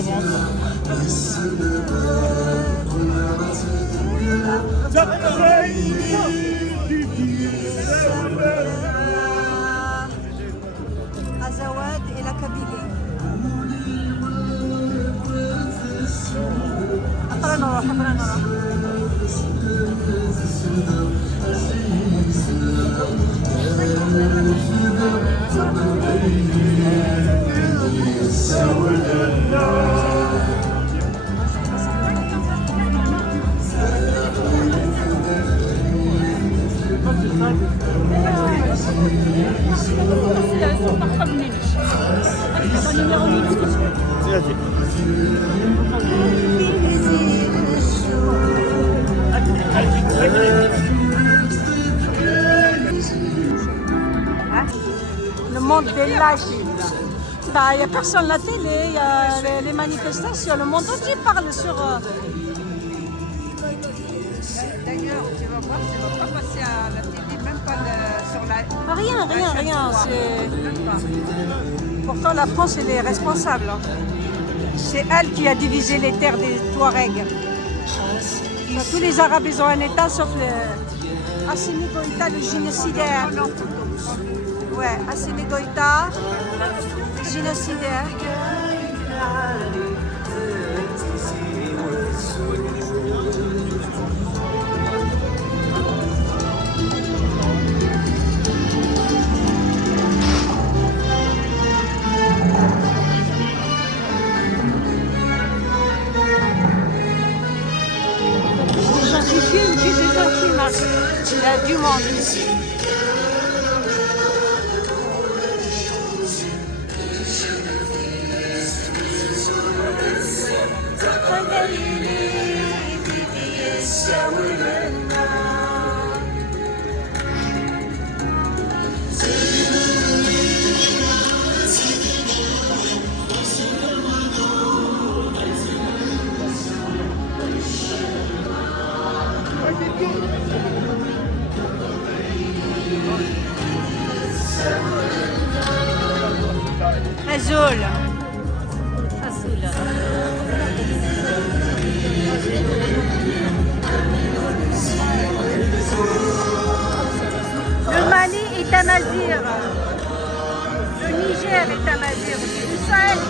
avance. Azawad et la Kabylie. أقرأ نروح. Le monde des lâches. Il n'y a personne à la télé, il y a les manifestations, le monde entier parle sur... D'ailleurs, tu vas voir, ça ne va pas passer à la télé, même pas sur la... Rien. Pourtant, la France, elle est responsable. Hein. C'est elle qui a divisé les terres des Touaregs. Tous les Arabes, ils ont un État, sauf Assimi Goïta, le génocidaire. Ouais, Assimi Goïta, génocidaire. J'ai des gens qui marchent. Il y a du monde ici. Azul. Le Mali est un navire. Le Niger est un navire. C'est le Sahel